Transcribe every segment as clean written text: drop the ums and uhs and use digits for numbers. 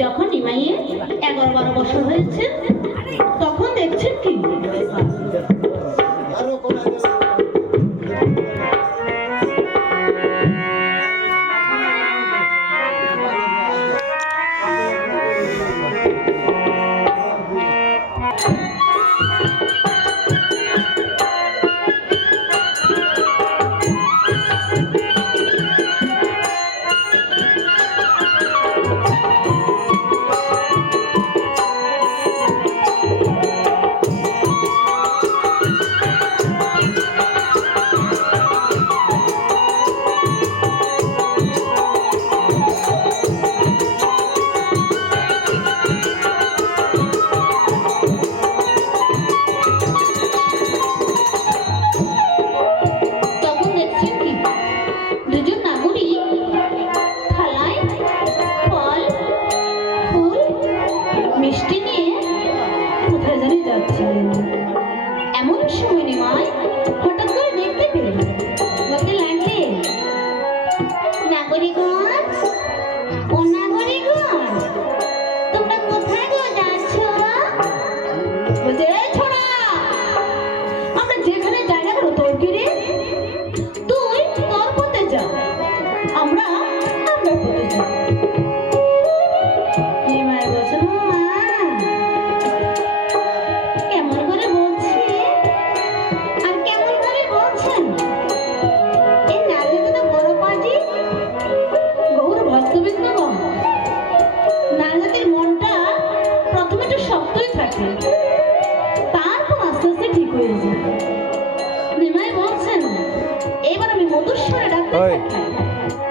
যখন নিমাইয়ের 11-12 বছর হয়েছে তখন দেখছেন কি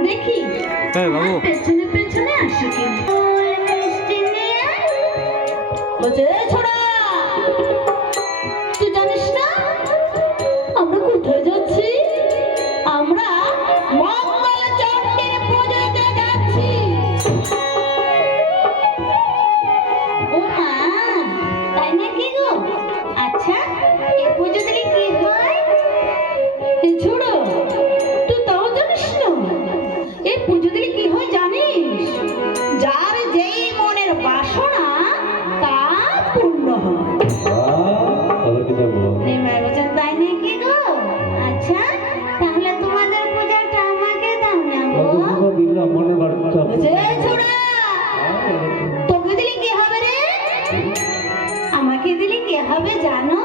দেখি পেছনে পেছনে আসে কিন্তু ছোড়া তুই জানিস না আমরা কোথায় যাচ্ছি? আমরা মঙ্গল চণ্ডীর পুজোতে যাচ্ছি। ও মা, তাই নাকি গো? আচ্ছা, এই পুজো দিলে কি হয়? ছোড়ো, তুই তাও জানিস না? এই পুজো দিলে কি হয় জানিস? যার যেই মনের বাসনা তা পূর্ণ হয়। তাই নাকি গো? আচ্ছা, তাহলে তোমাদের পূজাটা আমাকে দাও না গো। ছোড়া, তোকে দিলে কি হবে রে? আমাকে দিলে কি হবে জানো?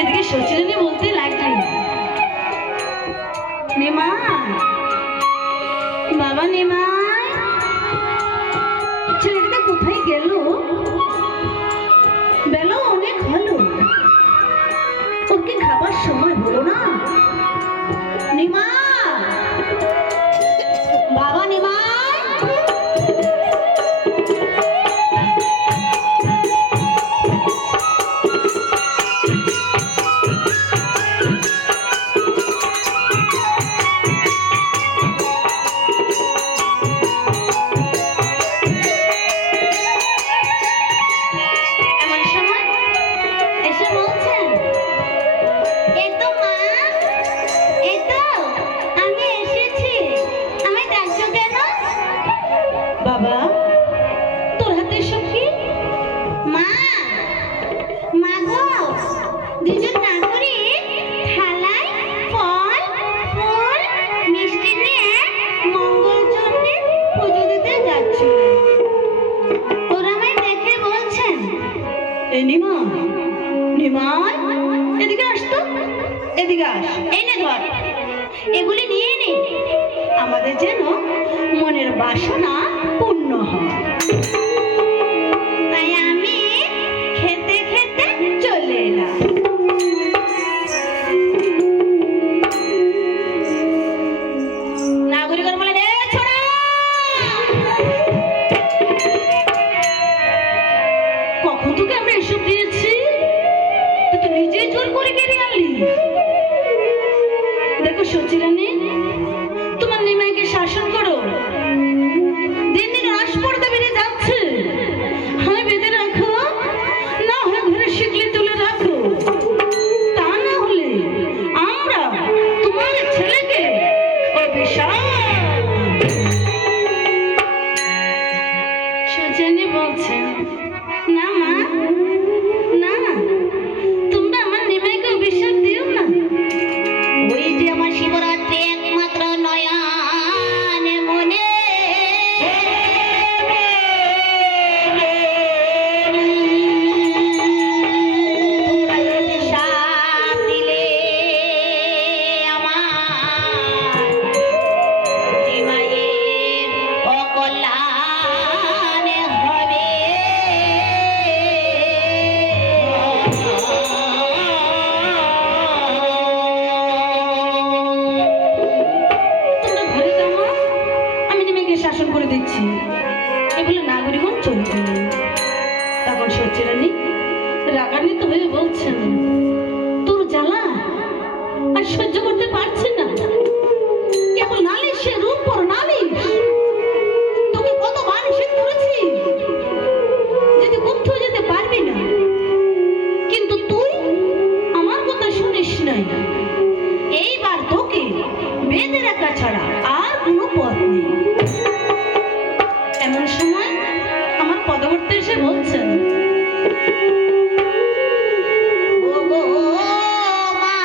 এদিকে শচীরানী বলতে লাগলেন, নিমা, বাবা নিমাই, ছেলেটা কোথায় গেল? বেলা অনেক হলো, ওর কি খাবার সময় হলো না? নিমা, বাবা নিমাই। বাবা, তোর হাতে সব কি? মা, মা গো, দুজন নাগরি থালায় ফল ফুল মিষ্টি নিয়ে মঙ্গল চণ্ডীর পুজো দিতে যাচ্ছে। ওরা আমায় দেখে বলছেন, এ নিমা, নিমাই, এদিকে আস তো, এদিকে আস, এই নে ধর, এগুলি নিয়ে নে, আমাদের যেন মনের বাসনা পূর্ণ হয়। তাই আমি খেতে খেতে চলে এলাম। নাগরিকরা বলে, ছোড়া, কখন তোকে আমরা এসব দিয়েছি? তুই তো নিজেই জোর করে কেড়ে আনলি। দেখো শচীরানী, তোমার নিমাইকে শাসন করো। দিন দিন আসপর্দা বেড়ে যাচ্ছে, হয় বেঁধে রাখো, না হয় ঘরে শিখলে তুলে রাখো। তা না হলে আমরা তোমার ছেলেকে অভিশাপ। শচীরানী বলছেন, না মা, না, তোমরা আমার নিমাইকে অভিশাপ দিও না। ওই যে আমার শিবরাত্রি একমাত্র নয়ন মনে সাপ দিলে আমার নিমাইয়ের অকল্যাণ হবে। শাসন করে দিচ্ছি, এগুলো নাগরিকগণ চলে গেলেন। তখন শচীরানী রাগান্বিত হয়ে বলছেন, তোর জ্বালা আর সহ্য করতে পারছি না। কেবল নালিশ, সে রূপ পর নালিশ। তোকে কতবার নিষেধ করেছি যদি কোথাও যেতে পারবি না, কিন্তু তুই আমার কথা শুনিস নাই। এইবার তোকে বেঁধে রাখা ছাড়া আর কোনো পথ নেই। এমন সময় আমার পদবর্তী এসে বলছেন, ও গো মা,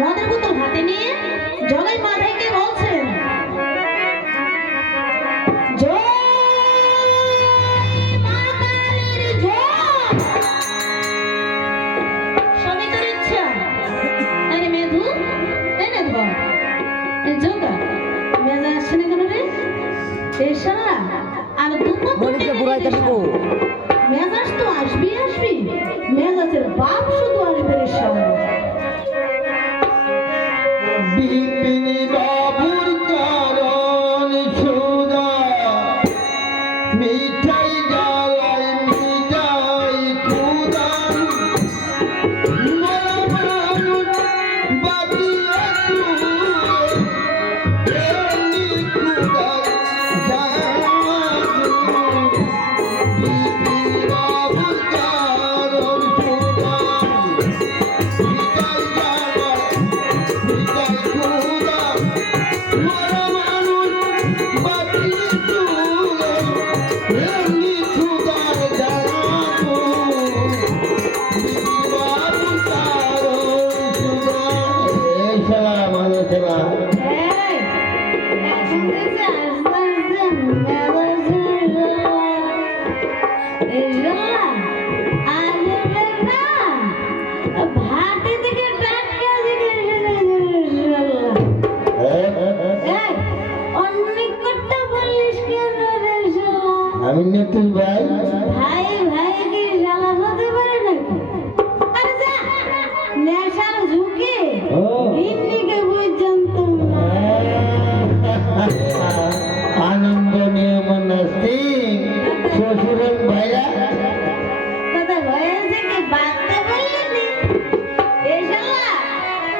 মদের বোতল হাতে নিয়ে জগাই মাথাইকে বলছেন, সবই তোর ইচ্ছা। আরে মেধু, তাই না ধর জোকা মেজা আসছে না কেন রে? এই শালা আর মেজাজ তো আসবি আসবি, মেজাজের বাপ শুধু আসবে রে শালা। বিপিনী বাবুর কারণ সুদা মিঠাই জ্বালাই মিঠাই খুদা মানুষ বাজিয়ে খুদা বিপিনী বাবুর কারণ সুদা মিঠাই জ্বালাই মিঠাই খুদা মানুষ বাজিয়ে এমনি খুদার জানো বাবু কারণ সুদা এই শালা আমাদের শালা আমি নেতুল ভাই ভাই ভাই কি জ্বালা হতে পারে নাকি? আরে যা নেশার ঝুঁকে ও। গিন্নিকে পর্যন্ত আনন্দ নিয়মন সিং শ্বশুরের ভাইয়া দাদা হয়েছে কি বাঁচতে বললি এই শালা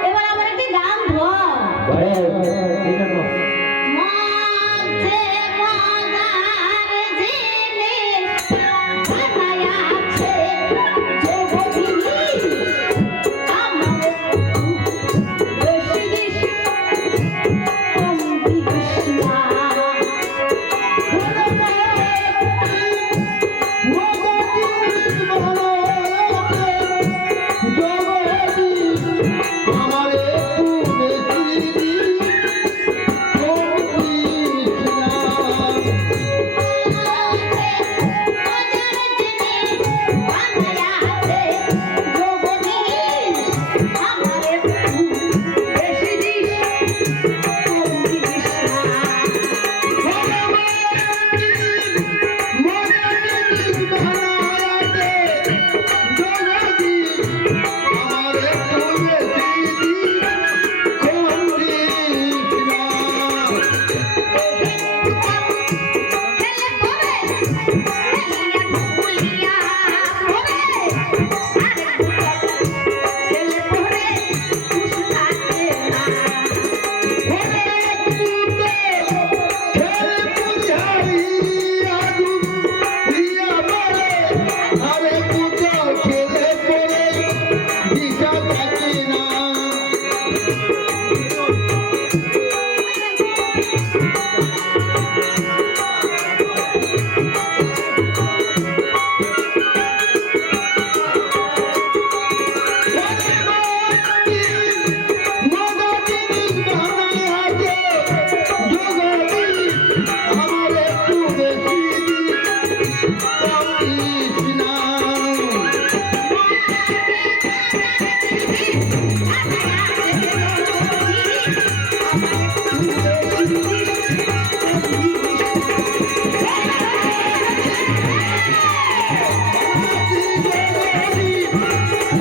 এবার আমার একটি গান ধর। ভাইয়া এটা তো মজে মজার জিনিস বানায়াছে জগৎনি আমার বেশি দিস কম দিস না।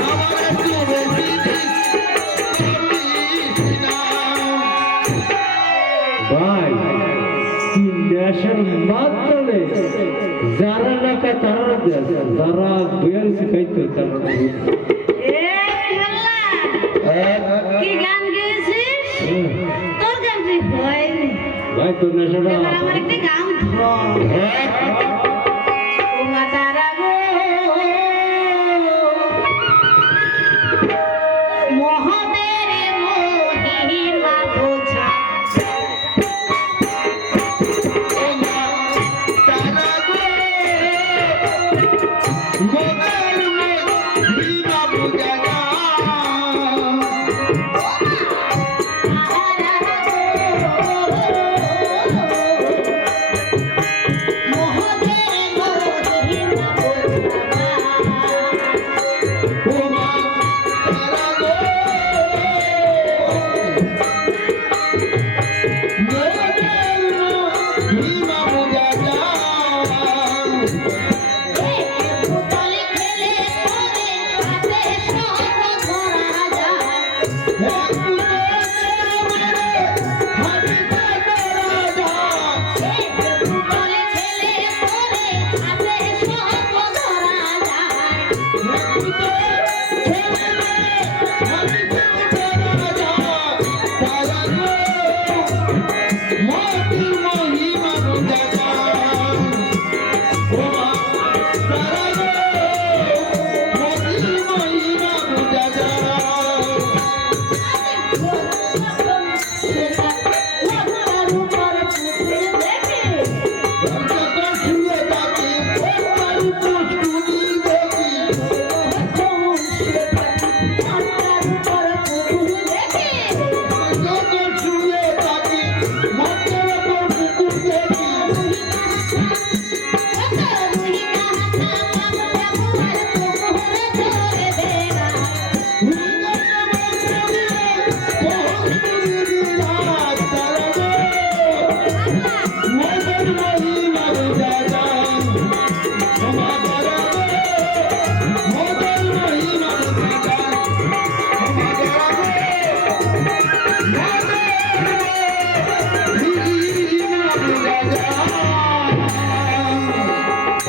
আমার একটু বেশি ভাই কি নেশার মাধ্যমে যারা নাকা তারা যারা বয়াল শিখাইতো তারা কি গান গেয়েছিস? তোর গান ঠিক হয়নি। ভাই তোর নেশাটা এবার আমার একটা গান ধর। ও মা তারা গো, মহদের মহিমা বোঝা মোগল মে বিনা বুঝা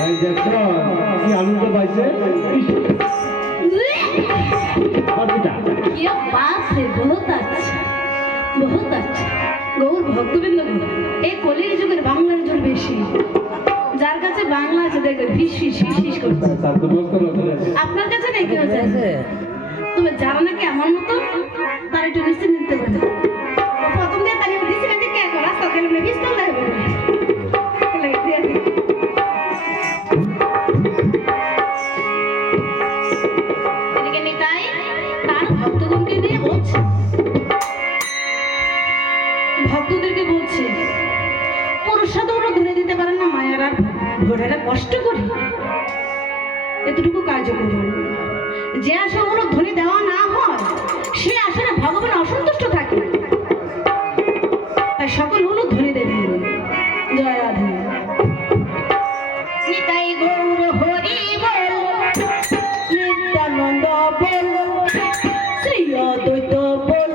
ভাই দেখছ কি আনন্দ পাইছে क्या बात है बहुत अच्छा बहुत अच्छा গৌর ভক্তবৃন্দ এই কলির যুগের বাংলার জোর বেশি যার কাছে বাংলা আছে দেখবে ফিস ফিস ফিস ফিস করছে তার তো বলতে হবে আপনার কাছে নেই কেউ আছে তুমি যারা নাকি আমার মতো তার একটু নিশ্চিত নিতে পারে প্রথম দিয়ে তাকে দিছি না কে করে রাস্তা গেলে না পিস্তল দেবে এদিকে নিতাই তার ভক্তগণকে দিয়ে বলছে ভক্তদেরকে বলছে পুরুষরা ওরা ধরে দিতে পারেন না মায়ের আর ঘোড়াটা কষ্ট করি এতটুকু কাজ করুন যে আসলে ওর ধ্বনি দেওয়া না হয় সে আসলে ভগবান অসন্তুষ্ট থাকে তাই সকল হলো ধ্বনি দেবে জয় রাধে নিতাই গৌর হরি বল নিত্যানন্দ বল শ্রী অদ্বৈত বল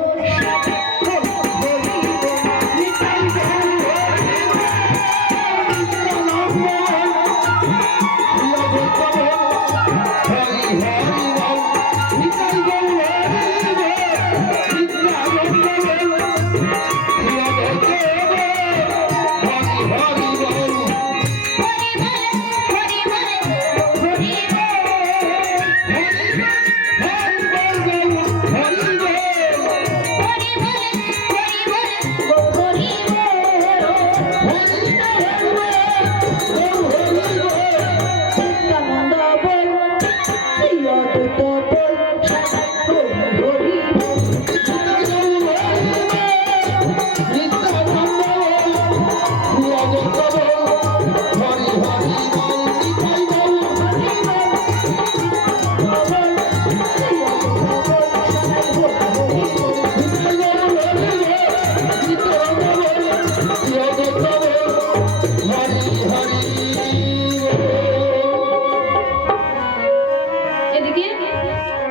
এদিকে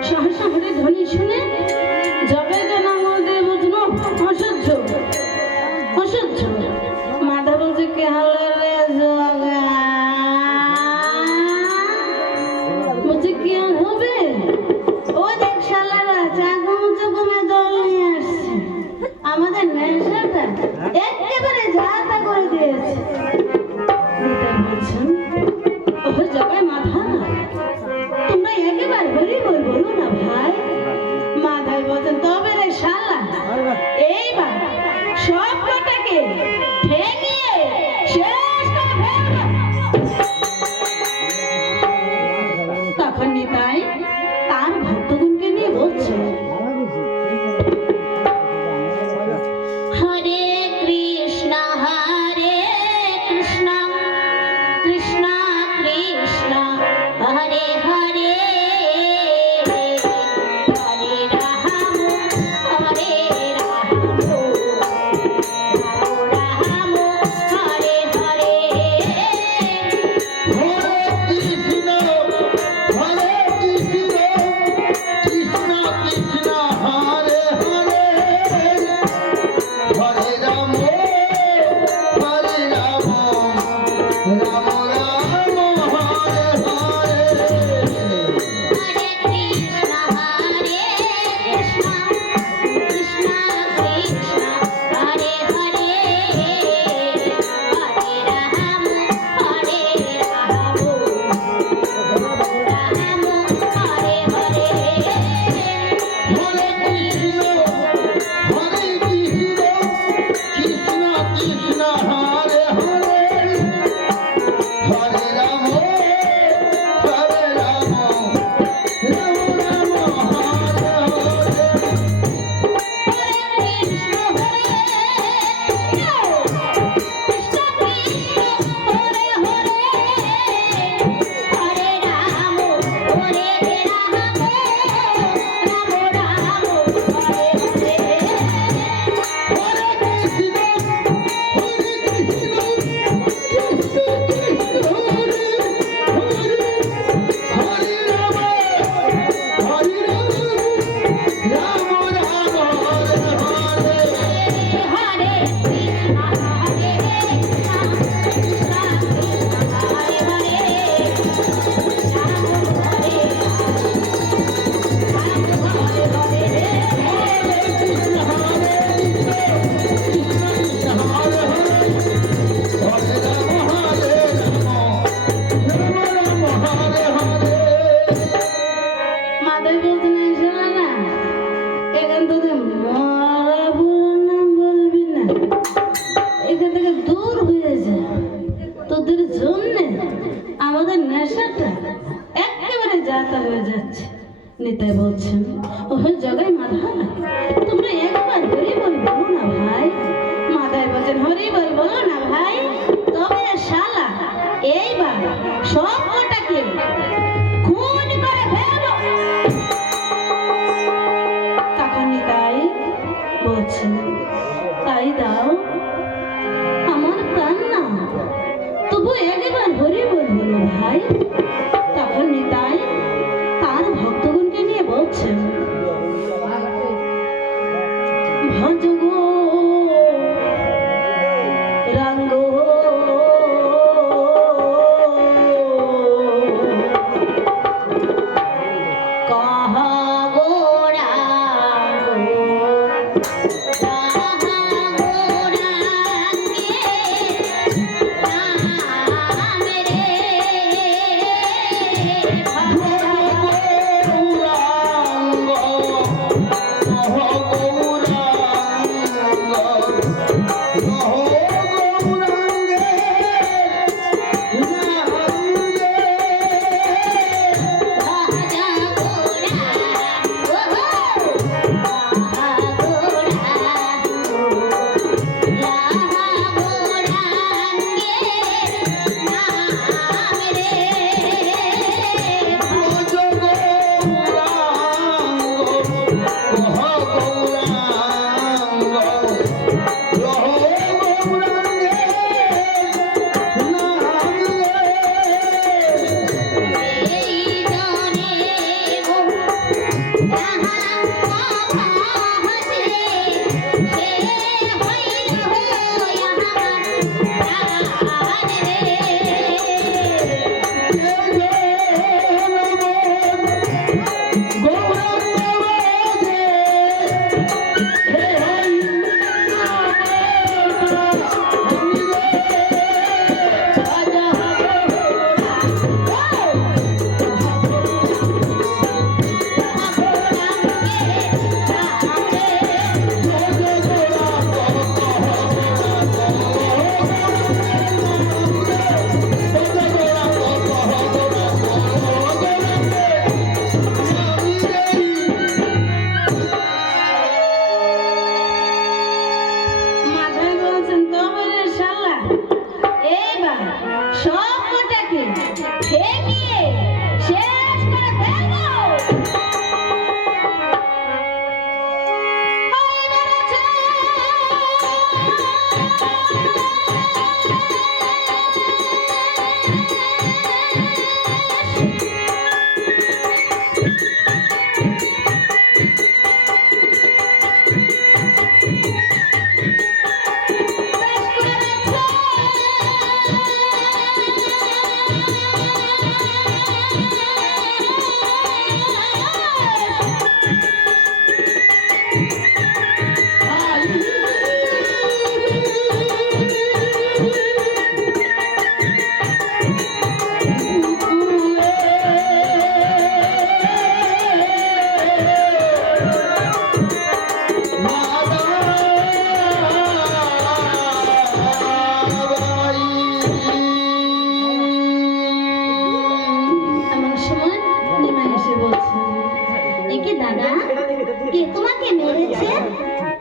সহসা হরে ধ্বনি শুনে জবে নামদে বুঝলো অসহ্য অসহ্য মাধব যে কে হালে রে জগা বলছে কি আর হবে ও দেখ শালারা চাকম চকমে জল নিয়ে আসছে আমাদের নেশাটা একেবারে যাতা করে দিয়েছে নিতাই বলছেন ও জগায় মাথা তোমরা একেবারে হরি বল বলো না ভাই মাথায় বলছেন তবে রে শালা এইবার সব কটাকে ঠেঙিয়ে শেষ করে ফেলবো তখন নিতাই তার ভক্তগণকে নিয়ে বলছে হরে কৃষ্ণ কৃষ্ণ কৃষ্ণ কৃষ্ণ হরে হরে হরে রাম হরে রাম রাম রাম মাথায় বলতে নাই শোনা না, এখান থেকে মরা বুড়োর নাম বলবি না, এখান থেকে দূর হয়ে যা। তোদের জন্যে আমাদের নেশাটা একেবারে যাতা হয়ে যাচ্ছে। নিতাই বলছেন, ও জগাই মাথা, তোমরা একবার হরি বল বলো না ভাই। মাথায় বলছেন, হরি বল বলো না ভাই, তবে শালা এইবার সব কটাকে খুন করে ফেলবো। তখন নিতাই বলছেন, তাই দাও আমার প্রাণ না, তবু একবার হরি বল বলো ভাই। তখন নিতাই তার ভক্তগণকে নিয়ে বলছেন, ভজ গো রাঙ্গ কাহা গোড়া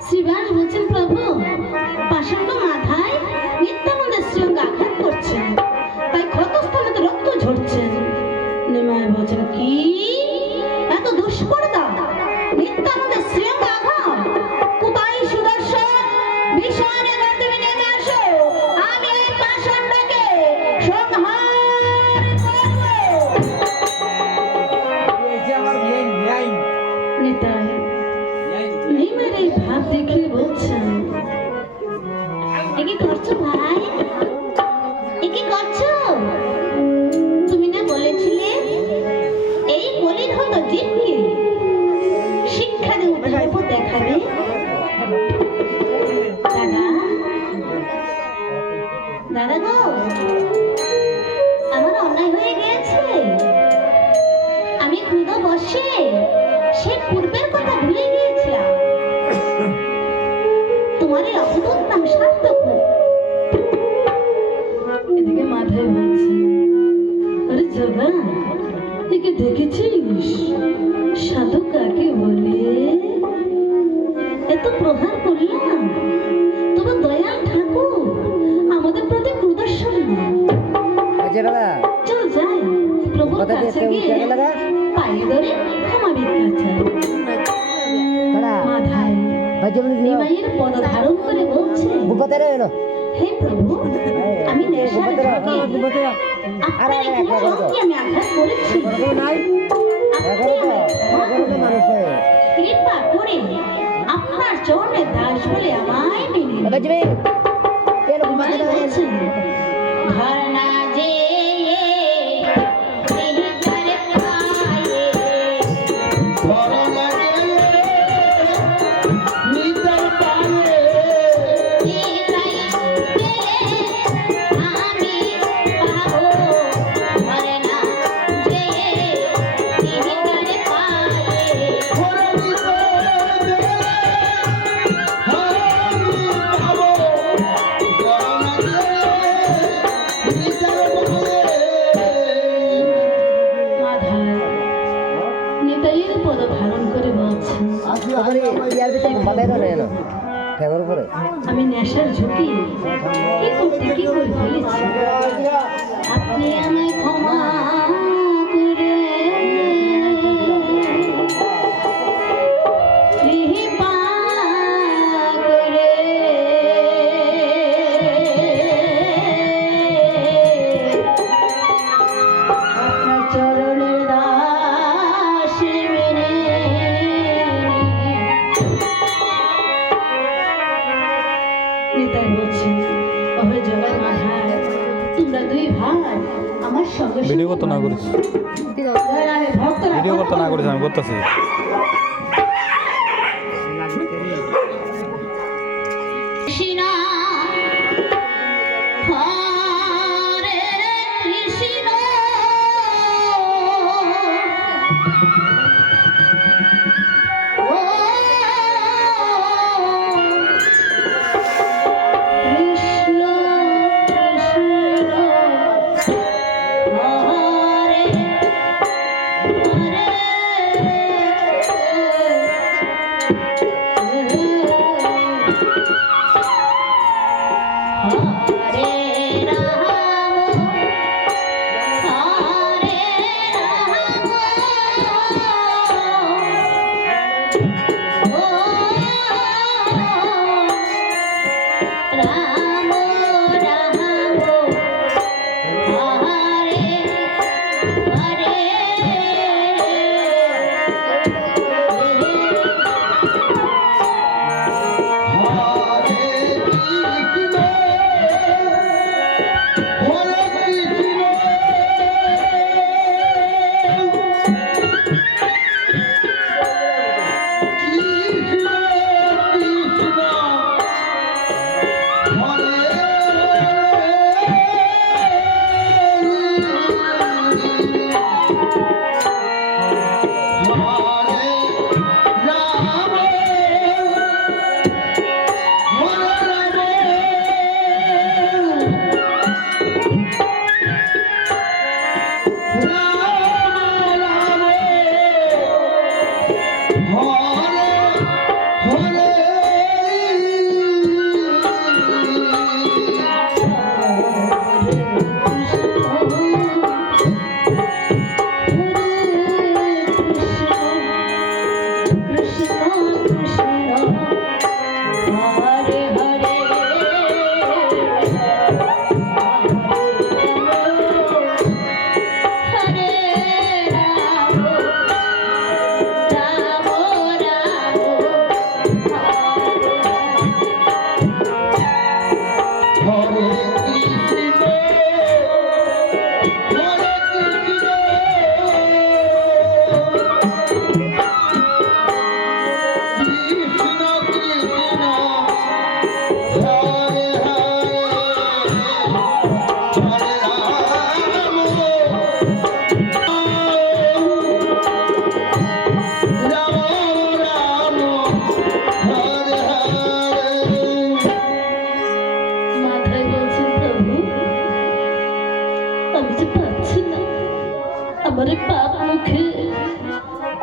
শ্রীবাস বলছেন, প্রভু পাষাণ্ড মাথায় নিত্যানন্দের শ্রীঅঙ্গ আঘাত করছেন, তাই ক্ষতস্থানে রক্ত ঝরছেন। নিমাই বলছেন, কি করছো ভাই? এ কি করছো? তুমি না বলেছিলে এই কলির হতো জিনকে শিক্ষা দিয়ে উদ্ধার উপর দেখাবে? দাদা, দাদা গো, আমার অন্যায় হয়ে গিয়েছে। আমি ক্ষুধা বসে সে পূর্বের কথা ভুলে গিয়েছিলাম। তোমার এই অদ্ভুত নাম সার্থক হোক। এদিকে মাথায় বলছে, আরে জগা, একে দেখেছিস? সাধু কাকে বলে? এত প্রহার করলাম, তোমার দয়াল ঠাকুর আমাদের প্রতি প্রদর্শন চল যাই প্রভুর কাছে গিয়ে পায়ে ধরে ক্ষমা ভিক্ষা চাই। মাথায় নিমাইয়ের পদ ধারণ করে বলছে, হে প্রভু, আমি নেশার ঝোঁকে আপনার এই কুচক্রকে আমি আঘাত করেছি। আপনি আমায় কৃপা করে আপনার চরণের দাস বলে আমায় মেনে নিন। মাই বলছেন, ঘর না যেয়ে নিহিতার পায়ে বড় লাগে নিতার পায়ে নিতাই পেলে আমি পাবো। ঘর না যেয়ে নিহিতার পায়ে ঘরে নিতে গেলে আমি পাবো। বড় লাগে নিতার পায়ে মাথায় নিতাইয়ের পদ ধারণ করে বলছেন, আমি নেশার ঝুঁকি কি করে ফেলেছি। আপনি আমায় ক্ষমা করে কৃপা করে আপনার চরণের দাস মেনে নিতাই বলছেন, ওহে জগার মাথায়, তোমরা দুই ভাই আমার সঙ্গে ভিডিও করতে না করিস, ভক্তরা ভিডিও করতে না করিস, আমি করতেছি। কৃষ্ণ হরে কৃষ্ণ ও কৃষ্ণ কৃষ্ণ হরে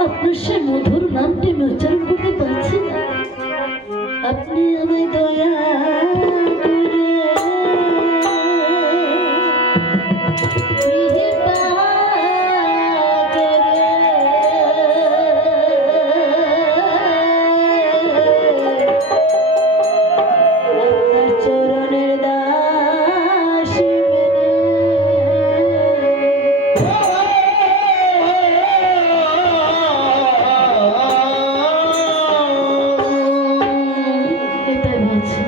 আপনার সে মধুর নামটি আমি উচ্চারণ করতে পারছি না। আপনি আমায় দয়া করে কৃপা করে আপনার চরণের দাসী এটাই বলছি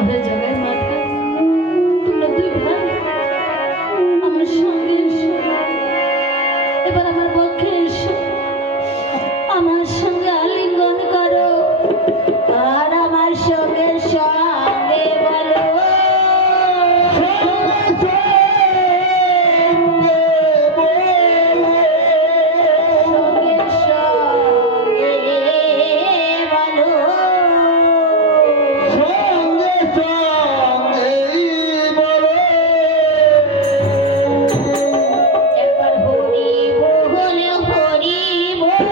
আমার জায়গায় মাথা তোমরা দুই ভাই আমার সঙ্গে এসো, এবার আমার পক্ষে এসো, আমার সঙ্গে আলিঙ্গন করো আর আমার সঙ্গে সঙ্গে বলো সঙ্গে সঙ্গে বলো একবার হরি বল হরি বল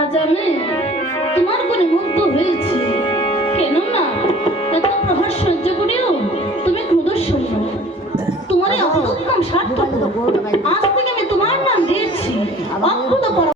আজ আমি তোমার করে মুগ্ধ হয়েছি, কেননা এত প্রহার সহ্য করেও তুমি ক্রোধ শূন্য। তোমার এই অদ্ভুত নাম সার্থক। আজ থেকে আমি তোমার নাম দিয়েছি অদ্ভুত পর